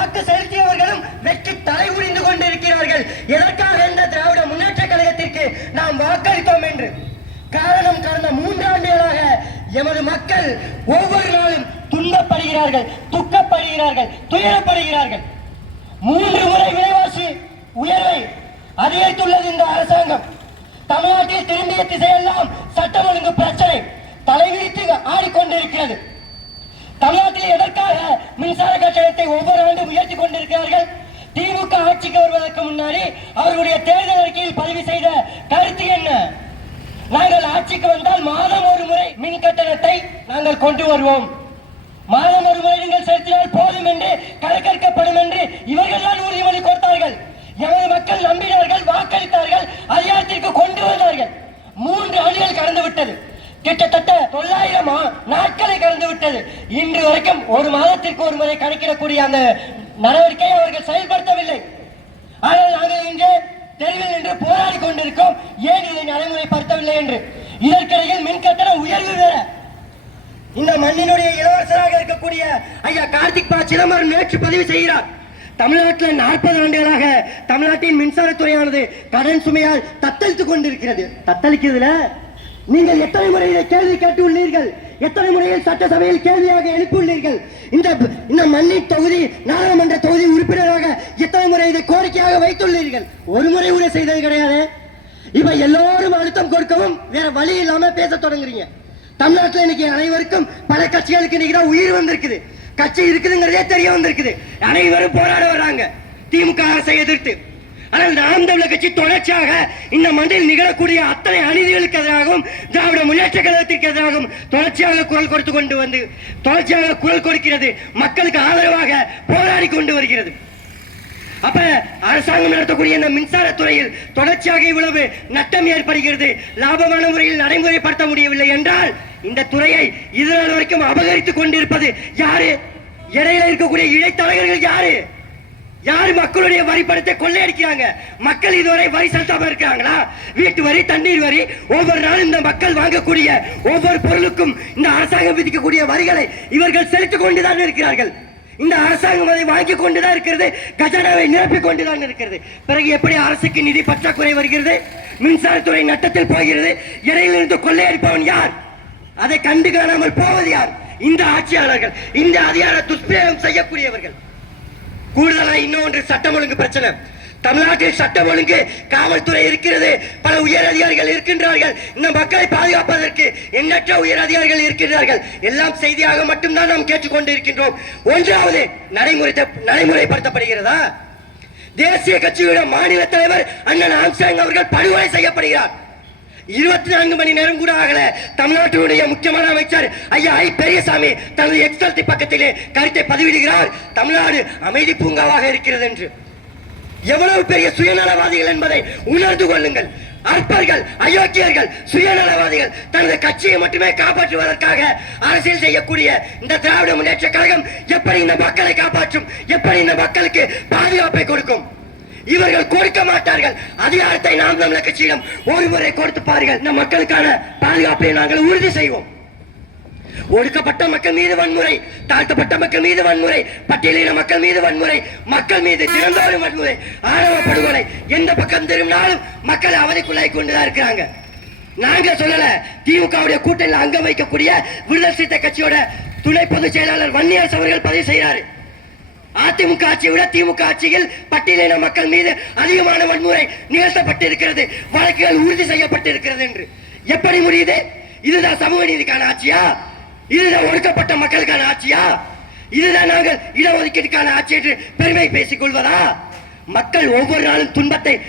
வாக்கு செலுத்தியவர்களும் வெற்றி தலை உரிந்து கொண்டிருக்கிறார்கள். எதற்காக இந்த திராவிட முன்னேற்ற கழகத்திற்கு நாம் வாக்களித்தோம் என்று? காரணம் கடந்த மூன்றாண்டுகளாக எமது மக்கள் ஒவ்வொரு நாளும் துன்பப்படுகிறார்கள் துக்கப்படுகிறார்கள் துயரப்படுகிறார்கள். மூன்று முறை விலைவாசி உயர்வை அதிகரித்துள்ளது இந்த அரசாங்கம். தமிழ்நாட்டில் திரும்பிய திசையெல்லாம் சட்டம் ஒழுங்கு பிரச்சனை. தலைவிரித்து ஆடிக்கொண்டு தமிழ்நாட்டில் எதற்காக மின்சார கட்டணத்தை ஒவ்வொரு ஆண்டும் உயர்த்தி கொண்டிருக்கிறார்கள். திமுக ஆட்சிக்கு வருவதற்கு முன்னாடி அவர்களுடைய தேர்தல் அறிக்கையில் பதிவு செய்த கருத்து என்ன? நாங்கள் ஆட்சிக்கு வந்தால் மாதம் ஒரு முறை மின் கட்டணத்தை நாங்கள் கொண்டு வருவோம். மாதம் ஒரு முறை நீங்கள் செலுத்தினால் போதும் என்று கணக்கெடுக்கப்படும் என்று இவர்கள் தான் உறுதிமொழி கொடுத்தார்கள் எமது மக்கள் நம்பினார்கள் வாக்களித்தார்கள் அதிகாரத்திற்கு கொண்டு வந்தார்கள் மூன்று ஆண்டுகள் கடந்து விட்டது கிட்டத்தட்ட தொள்ளாயிரம் நாட்களை கடந்து விட்டது. இன்று வரைக்கும் ஒரு மாதத்திற்கு ஒரு முறை கணக்கிடக்கூடிய அந்த நடவடிக்கையை அவர்கள் செயல்படுத்தவில்லை. ஆனால் நாங்கள் இங்கே தெருவில் நின்று போராடி கொண்டிருக்கோம். ஏன் இதை நடைமுறைப்படுத்தவில்லை என்று? இதற்கிடையில் மின் கட்டண உயர்வு வேற. இந்த மண்ணினுடைய இளவரசராக இருக்கக்கூடிய ஐயா கார்த்திக் பா சிதம்பரம் நேற்று பதிவு செய்கிறார். தமிழ்நாட்டில் நாற்பது ஆண்டுகளாக தமிழ்நாட்டின் மின்சாரத்துறையானது கடன் சுமையால் தத்தளித்துக் கொண்டிருக்கிறது. தத்தளிக்கிறதுல? நீங்கள் எத்தனை முறை இதை கேள்வி கேட்டு உள்ளீர்கள் எத்தனை முறையில் சட்டசபையில் கேள்வியாக எழுப்பியுள்ளீர்கள்? இந்த இந்த மண்ணின் தொகுதி நாடாளுமன்ற தொகுதி உறுப்பினராக எத்தனை முறை இதை கோரிக்கையாக வைத்துள்ளீர்கள்? ஒரு முறை கூட செய்தது கிடையாது. இப்ப எல்லோரும் அழுத்தம் கொடுக்கவும் வேற வழி இல்லாம பேச தொடங்குறீங்க. தமிழ்நாட்டில் இன்னைக்கு அனைவருக்கும் பல கட்சிகளுக்கு இன்னைக்கு தான் உயிர் வந்திருக்குது. கட்சி இருக்குதுங்கிறதே தெரிய வந்திருக்குது. அனைவரும் போராட வர்றாங்க. திமுக அரசை எதிர்த்து. ஆனால் நாம் தமிழர் கட்சி தொடர்ச்சியாக இந்த மண்ணில் நிகழக்கூடிய அத்தனை அநீதிகளுக்கு எதிராகவும் திராவிட முன்னேற்ற கழகத்திற்கு எதிராகவும் தொடர்ச்சியாக குரல் கொடுத்து கொண்டு வந்து தொடர்ச்சியாக குரல் கொடுக்கிறது மக்களுக்கு ஆதரவாக போராடி கொண்டு வருகிறது. அப்ப அரசாங்கம் நடத்தக்கூடிய இந்த மின்சாரத்துறையில் தொடர்ச்சியாக இவ்வளவு நட்டம் ஏற்படுகிறது லாபமான முறையில் நடைமுறைப்படுத்த முடியவில்லை என்றால் இந்த துறையை இதுநாள் வரைக்கும் அபகரித்துக் கொண்டிருப்பது யாரு? இடையில இருக்கக்கூடிய இடைத்தரகர்கள் யாரு? யார் மக்களுடைய வரி பணத்தை கொள்ளையடிக்கிறாங்க? மக்கள் இதுவரை வரி செலுத்தாம இருக்காங்களா வீட்டு வரி தண்ணீர் வரி ஒவ்வொரு நாளும் இந்த மக்கள் வாங்கக்கூடிய ஒவ்வொரு பொருளுக்கும் இந்த அரசாங்கம் விதிக்கக்கூடிய வரிகளை இவர்கள் செலுத்திக் கொண்டுதான் இருக்கிறார்கள். இந்த அரசாங்கம் அதை வாங்கிக் கொண்டுதான் இருக்கிறது கஜானாவை நிரப்பிக் கொண்டுதான் இருக்கிறது. பிறகு எப்படி அரசுக்கு நிதி பற்றாக்குறை வருகிறது? மின்சாரத்துறை நட்டத்தில் போகிறது இடையிலிருந்து கொள்ளையடிப்பவன் யார்? அதை கண்டு காணாமல் போவது யார்? இந்த ஆட்சியாளர்கள் இந்த அதிகார துஷ்பிரயோகம் செய்யக்கூடியவர்கள். கூடுதலா இன்னொன்று சட்டம் ஒழுங்கு பிரச்சனை. தமிழ்நாட்டில் சட்டம் ஒழுங்கு காவல்துறை இருக்கிறது. பல உயர் அதிகாரிகள் இருக்கின்றார்கள். இந்த மக்களை பாதுகாப்பதற்கு எண்ணற்ற உயர் அதிகாரிகள் இருக்கின்றார்கள். எல்லாம் செய்தியாக மட்டும்தான் நாம் கேட்டுக்கொண்டு இருக்கின்றோம் ஒன்றாவது நடைமுறை நடைமுறைப்படுத்தப்படுகிறதா? தேசிய கட்சியுடைய மாநில தலைவர் அண்ணன் ஆம்சாங் அவர்கள் படுகொலை செய்யப்படுகிறார். இருபத்தி நான்கு மணி நேரம் கூட ஆகல. தமிழ்நாட்டினுடைய முக்கியமான அமைச்சர் ஐயா ஐ பெரியசாமி தனது எக்ஸ்தலத்தை பக்கத்திலே கருத்தை பதிவிடுகிறார். தமிழ்நாடு அமைதி பூங்காவாக இருக்கிறது என்று. எவ்வளவு பெரிய சுயநலவாதிகள் என்பதை உணர்ந்து கொள்ளுங்கள். அற்பர்கள் அயோக்கியர்கள் சுயநலவாதிகள் தனது கட்சியை மட்டுமே காப்பாற்றுவதற்காக அரசியல் செய்யக்கூடிய இந்த திராவிட முன்னேற்ற கழகம் எப்படி இந்த மக்களை காப்பாற்றும்? எப்படி இந்த மக்களுக்கு பாதுகாப்பை கொடுக்கும்? இவர்கள் கொடுக்க மாட்டார்கள். அதிகாரத்தை நாம் தமிழக கட்சியிடம் ஒரு முறை கொடுத்து பாருங்கள். இந்த மக்களுக்கான பாதுகாப்பை நாங்கள் உறுதி செய்வோம். ஒடுக்கப்பட்ட மக்கள் மீது வன்முறை தாழ்த்தப்பட்ட மக்கள் மீது வன்முறை பட்டியலின மக்கள் மீது வன்முறை மக்கள் மீது திறந்தோறும் வன்முறை ஆணவ படுகொலை எந்த பக்கம் திரும்பினாலும் மக்கள் அவதிக்குள்ளாய் கொண்டுதான் இருக்கிறாங்க. நாங்க சொல்லல திமுகவுடைய கூட்டணியில் அங்கம் வைக்கக்கூடிய விடுதலை சிறுத்தை கட்சியோட துணை பொதுச் செயலாளர் வன்னியரசு அவர்கள் பதிவு செய்கிறாரு. அதிமுக ஆட்சியை விட திமுக ஆட்சியில் பட்டியலின மக்கள் மீது அதிகமான வன்முறை நிகழ்த்தப்பட்டிருக்கிறது. வழக்குகள் உறுதி செய்யப்பட்டிருக்கிறது என்று. எப்படி முடியுது? இதுதான் சமூக நீதிக்கான ஆட்சியா? இதுதான் ஒடுக்கப்பட்ட மக்களுக்கான ஆட்சியா? இதுதான் நாங்கள் இடஒதுக்கீட்டுக்கான ஆட்சி என்று பெருமை பேசிக் கொள்வதா? மக்கள் ஒவ்வொரு நாளும் துன்பத்தை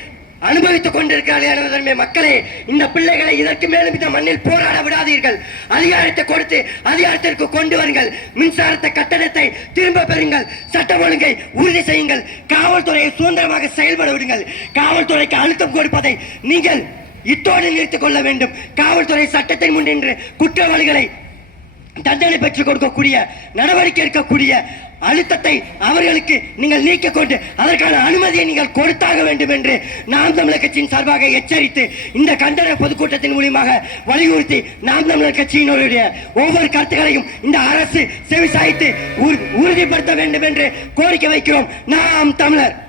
அனுபவித்துக் கொண்டிருக்கிறார்கள் எனதன்மை மக்களே இந்த பிள்ளைகளை இதற்கு மேலும் இந்த மண்ணில் போராட விடாதீர்கள். அதிகாரத்தை கொடுத்து அதிகாரத்திற்கு கொண்டு வருங்கள். மின்சாரத்தை கட்டணத்தை திரும்ப பெறுங்கள். சட்டம் ஒழுங்கை உறுதி செய்யுங்கள். காவல்துறையை சுதந்திரமாக செயல்பட விடுங்கள். காவல்துறைக்கு அழுத்தம் கொடுப்பதை நீங்கள் இத்தோடு நிறுத்திக் கொள்ள வேண்டும். காவல்துறை சட்டத்தின் முன் நின்று குற்றவாளிகளை தண்டனை பெற்றுக் கொடுக்கக்கூடிய நடவடிக்கை எடுக்கக்கூடிய அழுத்தத்தை அவர்களுக்கு நீங்கள் நீக்கிக் கொண்டு அதற்கான அனுமதியை நீங்கள் கொடுத்தாக வேண்டும் என்று நாம் தமிழர் கட்சியின் சார்பாக எச்சரித்து இந்த கண்டன பொதுக்கூட்டத்தின் மூலியமாக வலியுறுத்தி நாம் தமிழர் கட்சியினுடைய ஒவ்வொரு கருத்துக்களையும் இந்த அரசு செவிசாய்த்து உறு- உறுதிப்படுத்த வேண்டும் என்று கோரிக்கை வைக்கிறோம். நாம் தமிழர்.